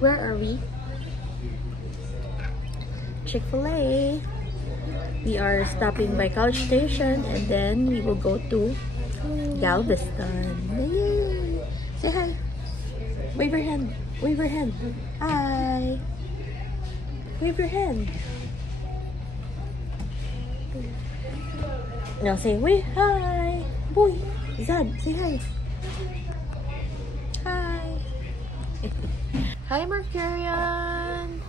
Where are we? Chick-fil-A. We are stopping by College Station and then we will go to Galveston. Yay! Say hi. Wave your hand. Wave your hand. Hi. Wave your hand. Now say wave. Hi. Boy. Zad, say hi. Hi. Hi, Mercurian.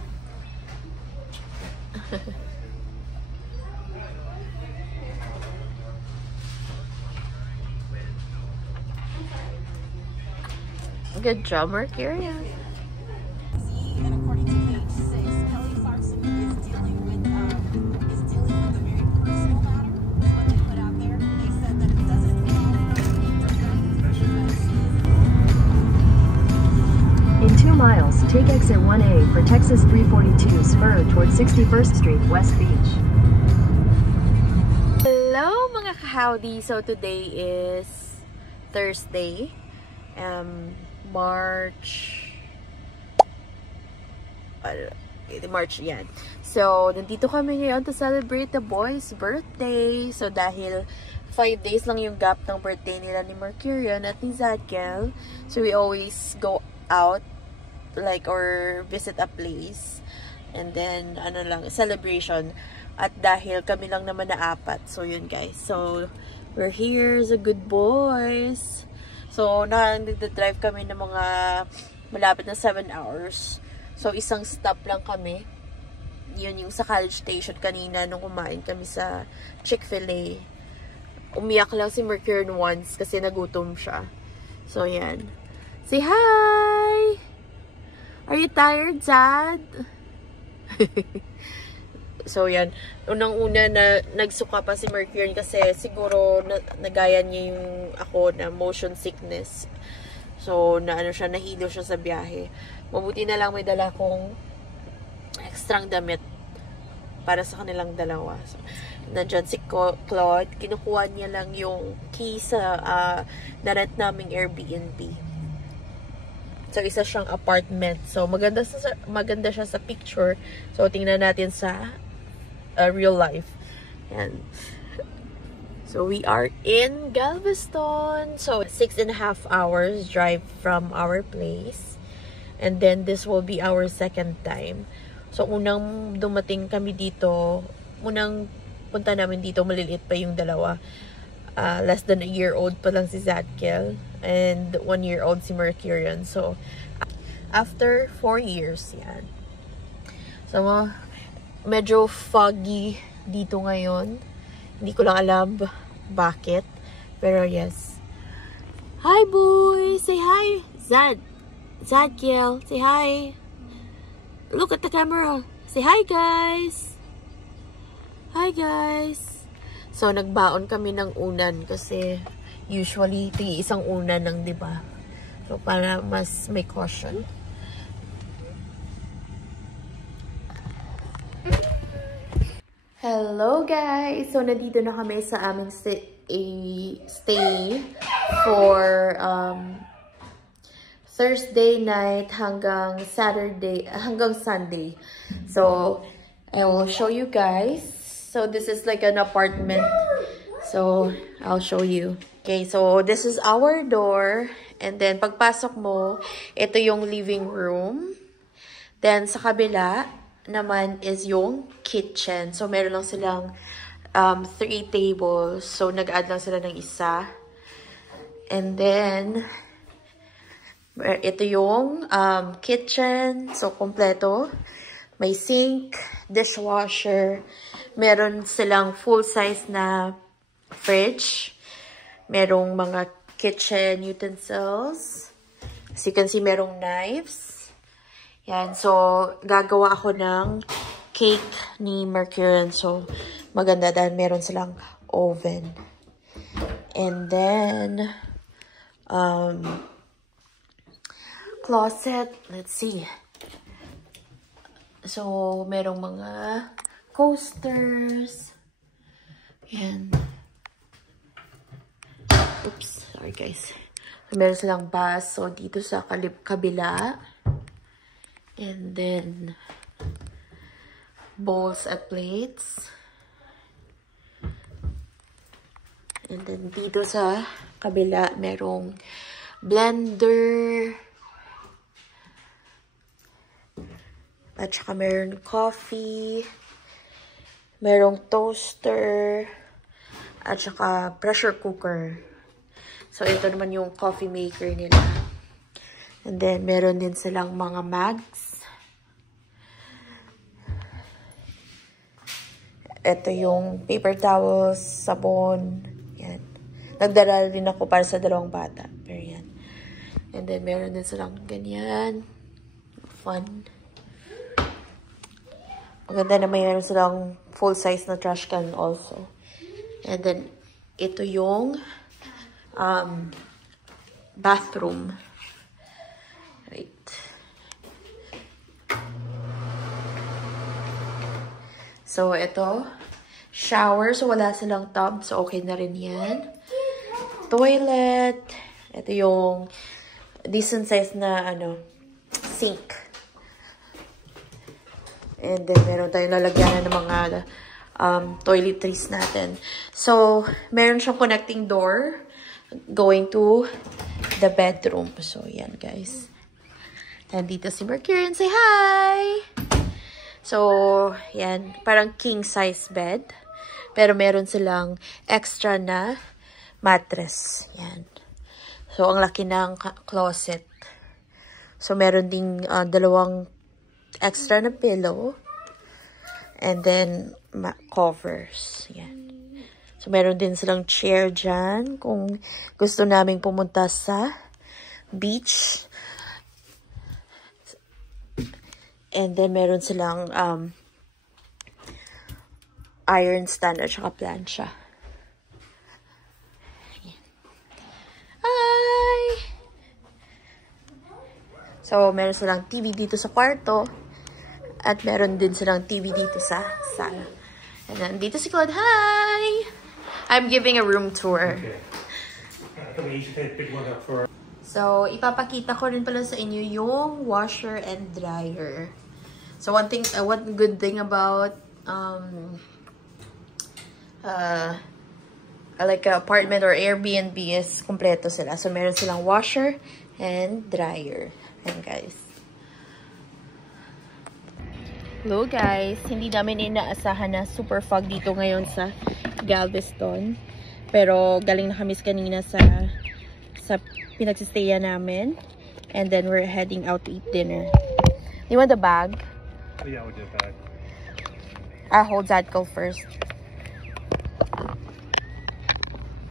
Good job, Mercurian. And according to page 6, Kelly Clarkson is dealing with a very personal matter. Is what they put out there. They said that it doesn't In 2 miles, take exit 1A for Texas 342 spur towards 61st Street, West Beach. Hello mga kahowdy! So today is Thursday, March yan. So, nandito kami ngayon to celebrate the boy's birthday. So, dahil 5 days lang yung gap ng birthday nila ni Mercurian at ni Zadkiel. So, we always go out like or visit a place. And then, ano lang, celebration. At dahil kami lang naman na 4. So, yun guys. So, we're here as a good boys. So, nagdadrive kami ng mga malapit na 7 hours. So, isang stop lang kami. Yun yung sa College Station kanina nung kumain kami sa Chick-fil-A. Umiyak lang si Mercurian once kasi nagutom siya. So, yan. Say hi! Are you tired, Zad? So, yan. Unang-una na nagsuka pa si Mercurian kasi siguro nagaya niya yung ako na motion sickness. So, nahilo siya sa biyahe. Mabuti na lang may dala kong extrang damit para sa kanilang dalawa. So, nandyan si Claude. Kinukuha niya lang yung key sa na-rent naming Airbnb. So, isa siyang apartment. So, maganda siya sa picture. So, tingnan natin sa real life. Yan. So, we are in Galveston. So, 6.5 hours drive from our place. And then, this will be our second time. So, unang dumating kami dito, unang punta namin dito, maliliit pa yung dalawa. Less than a year old pa lang si Zadkiel. And 1 year old si Mercurian. So, after 4 years, yan. So, medyo foggy dito ngayon. Hindi ko lang alam bakit. Pero yes. Hi, boy! Say hi! Zadkiel, say hi! Look at the camera! Say hi, guys! Hi, guys! So, nagbaon kami ng unan kasi usually, isang unan lang, diba? So, para mas may caution. Hello guys! So, nandito na kami sa aming stay for Thursday night hanggang Sunday. So, I will show you guys. So, this is like an apartment. So, I'll show you. Okay, so this is our door. And then, pagpasok mo, ito yung living room. Then, sa kabila naman is yung kitchen. So, meron lang silang 3 tables. So, nag-add lang sila ng isa. And then, ito yung kitchen. So, kompleto. May sink, dishwasher. Meron silang full-size na fridge. Merong mga kitchen utensils. As you can see, merong knives. Yan. So, gagawa ako ng cake ni Mercurian. So, maganda dahil meron silang oven. And then, closet. Let's see. So, merong mga coasters. Yan. Oops. Sorry, guys. Meron silang baso dito sa kabila. And then, bowls at plates. And then, dito sa kabila, merong blender. At saka meron coffee. Merong toaster. At saka pressure cooker. So, ito naman yung coffee maker nila. And then, meron din silang mga mags. Ito yung paper towels, sabon. Yan. Nagdala din ako para sa 2 bata. Pero yan. And then, meron din silang ganyan. Fun. Maganda na mayroon silang full-size na trash can also. And then, ito yung bathroom. Right. So, ito. Shower. So, wala silang tub. So, okay na rin yan. Toilet. Ito yung decent size na, sink. And then, meron tayong lalagyanan ng mga toiletries natin. So, meron siyang connecting door going to the bedroom. So, yan, guys. Nandito si Mercurian. Say hi! So, yan. Parang king-size bed. Pero meron silang extra na mattress. Yan. So, ang laki ng closet. So, meron ding 2 extra na pillow. And then, covers. Yan. So, meron din silang chair dyan. Kung gusto naming pumunta sa beach. And then, meron silang iron stand at saka plancha. Yan. Hi! So, meron silang TV dito sa kwarto. At meron din silang TV dito sa sala. And then, dito si Claude. Hi! I'm giving a room tour. Okay. We each pick one up for... So, ipapakita ko rin pala sa inyo yung washer and dryer. So, one good thing about like an apartment or Airbnb is kompleto sila. So, meron silang washer and dryer. Ayan, guys. Hello, guys. Hindi namin inaasahan na super fog dito ngayon sa Galveston. Pero, galing na kami kanina sa pinagsistayan namin. And then, we're heading out to eat dinner. You want the bag? Yeah, we'll get back. I'll hold Zadko first.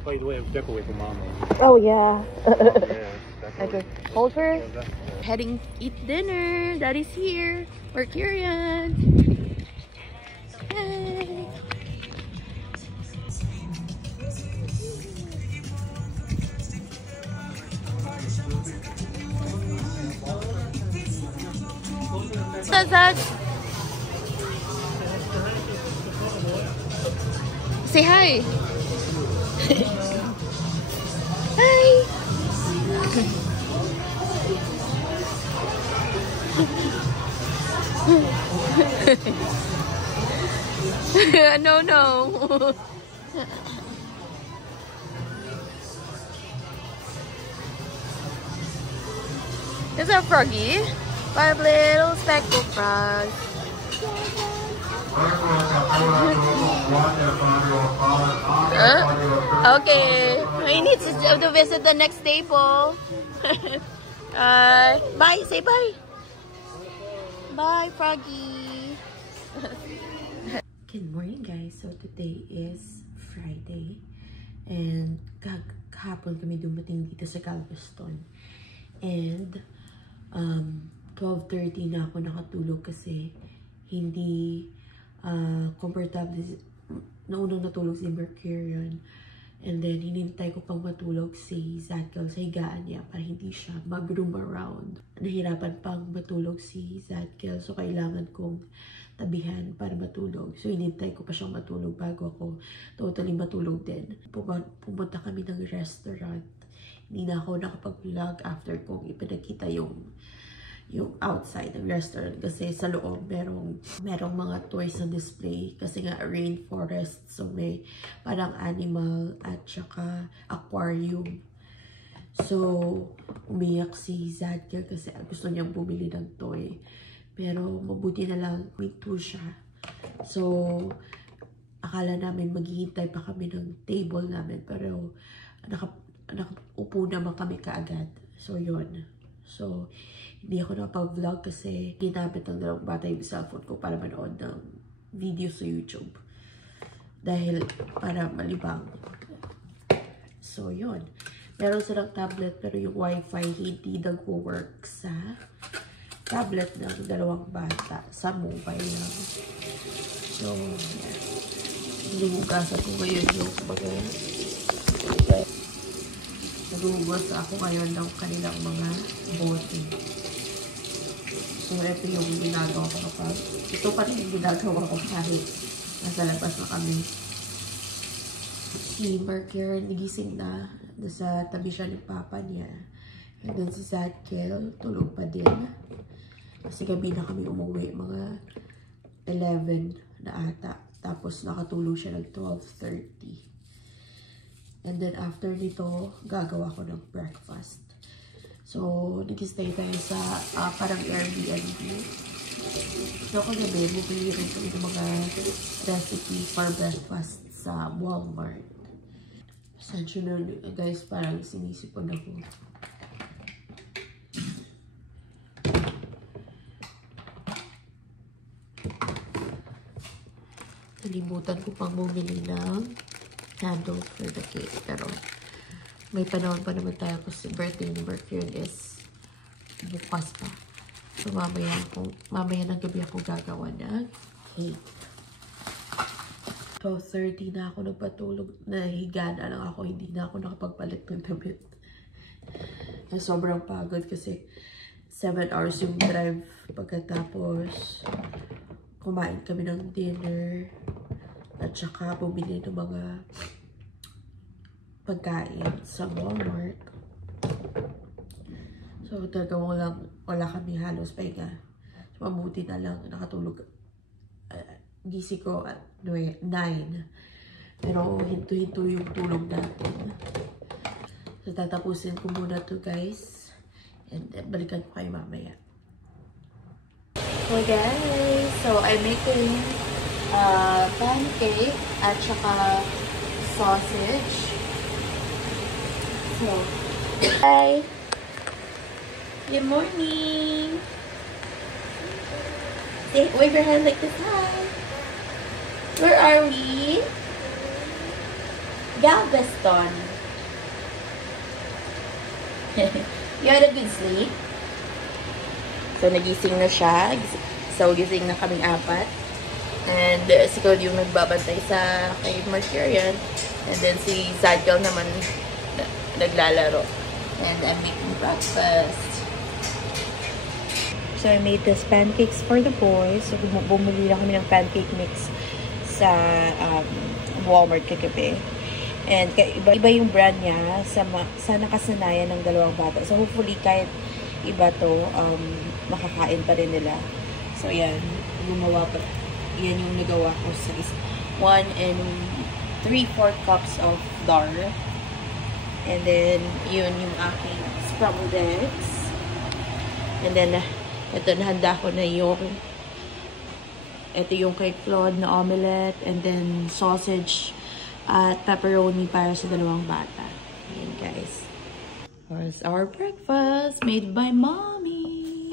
By the way, step away from Mama. Oh, yeah. Yeah, Okay. Hold her. that's Heading eat dinner. Daddy's here. Mercurian. Hey. Zad. Say hi. Hi. No. Is that Froggy? 5 little speckled frogs. Okay. I need to visit the next table. Bye. Say bye. Bye, Froggy. Good morning, guys. So today is Friday. And kahapon kami dumating dito sa Galveston. And 12:30 na ako nakatulog kasi hindi comfortable. Naunang natulog si Mercurian. And then, hinintay ko pang matulog si Zadkiel sa higaan niya para hindi siya mag-room around. Nahirapan pang matulog si Zadkiel, so kailangan kong tabihan para matulog. So, hinintay ko pa siyang matulog bago ako totally matulog din. Pumunta kami ng restaurant. Hindi na ako nakapag-vlog after kong ipinakita yung outside ng restaurant kasi sa loob merong mga toys na display kasi nga rainforest, so may parang animal at saka aquarium. So umiyak si Zadkiel kasi gusto niyang bumili ng toy, pero mabuti na lang huminto siya. So akala namin maghihintay pa kami ng table namin, pero nakaupo naman kami kaagad. So yun, so hindi ako nakapag-vlog kasi ginamit ng dalawang bata yung cellphone ko para manood ng video sa YouTube. Dahil para malibang. So, yun. Meron silang tablet pero yung wifi hindi nag-work sa tablet ng dalawang bata. Sa mobile lang. So, yan. Hinuhugasan ko ngayon yung mga naghuhugas ako ngayon ng kanilang mga bote. So, ito yung ginagawa ko kapag. Ito pa rin yung ginagawa ko kahit nasa labas na kami. Si Mercury nagising na. Nasa tabi siya ni Papa niya. And then si Zadkiel, tulog pa din. Kasi gabi na kami umuwi. Mga 11 na ata. Tapos nakatulog siya ng 12:30. And then after nito, gagawa ko ng breakfast. So, nag-stay tayo sa parang Airbnb. So, ako gabi, bumili rin kami ng mga recipe for breakfast sa Walmart. Pasensya na guys, parang sinisipon ako. Nalimutan ko pang bumili ng candles for the cake. Pero, may panahon pa naman tayo kasi birthday ni Mercury is bukas pa. So, mamaya ng gabi ako gagawa ng cake. 12:30 na ako nagpatulog. Nahiga na lang ako. Hindi na ako nakapagpalit ng damit. Sobrang pagod kasi 7 hours yung drive. Pagkatapos, kumain kami ng dinner. At saka bumili ng mga pagkain sa Walmart. So, talagang wala kami halos pahinga. So, mabuti na lang nakatulog. Gising ko at 9. Pero hinto-hinto yung tulog natin. So, tatapusin ko muna to guys. And balikan ko kayo mamaya. So guys, so I'm making pancake at saka sausage. So, hi! Good morning! Say, wave your hand like this. Hi! Where are we? Galveston. You had a good sleep? So, nagising na siya. So, gising na kaming 4. And si Cody yung nagbabantay sa kay Mercurian. And then si Zadkiel naman naglalaro. And I'm making breakfast. So, I made this pancakes for the boys. So, bumili lang kami ng pancake mix sa Walmart kagabi. And iba yung brand niya sa nakasanayan ng dalawang bata. So, hopefully, kahit iba to, makakain pa rin nila. So, yan. Gumawa pa. Yan yung nagawa ko sa 1 3/4 cups of flour. And then, yun yung aking scrambled eggs. And then, ito, nahanda ko na yung ito yung kay Claude na omelette. And then, sausage at pepperoni para sa dalawang bata. Ayan, guys. Here's our breakfast made by Mommy.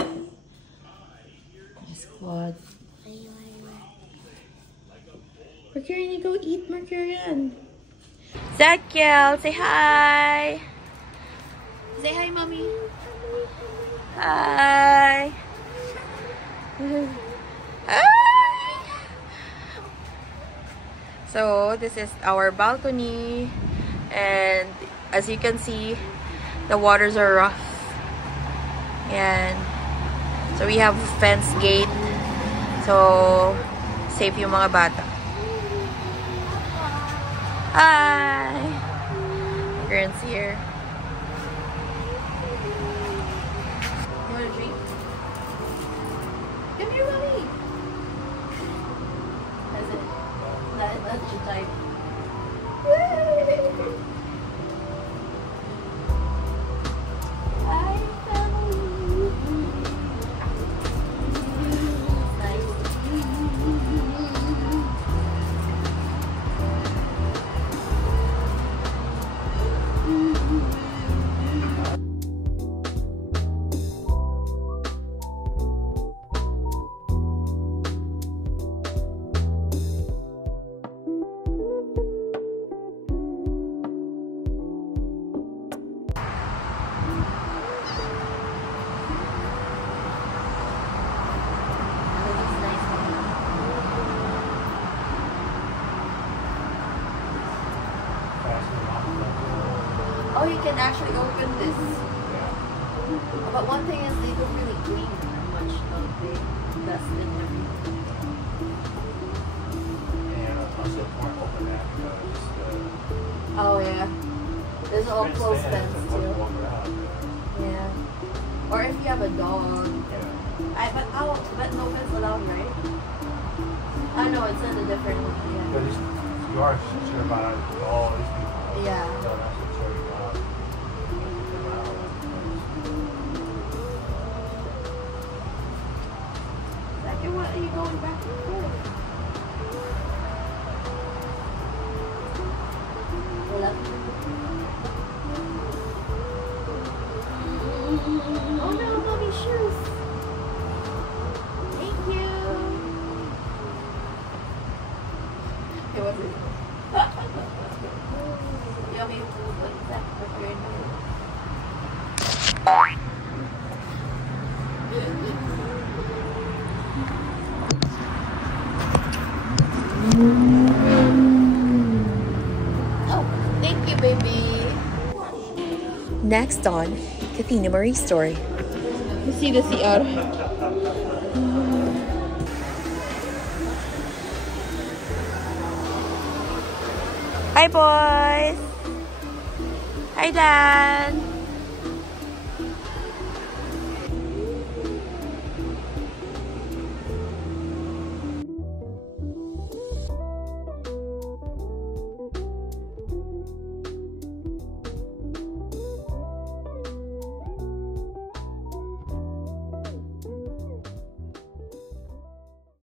Yes, Claude. Mercurian, you go eat, Mercurian. Zadkiel, say hi. Say hi, Mommy. Hi. Hi. So, this is our balcony. And as you can see, the waters are rough. And so we have fence gate. So safe yung mga bata. Hi! Grant's here. You want a drink? Come here, mommy! That's it. That's your type. Hi, family! Nice. Oh, you can actually open this. But one thing is they don't really clean much, don't they? Dust and everything. And also can't open that because Oh yeah. There's all closed fence too. Yeah. Or if you have a dog. But no fence allowed, right? I know it's in a different one. Yeah. But you are sure about all these people. Yeah. So that's what you're about. Second, what are you going back and forth? Oh no, mommy's shoes. Thank you. It wasn't. Yummy food. What's that? Oh, thank you, baby. Next on Kathina Marie's story. You see the CR. Hi, boys. Hi, Dad.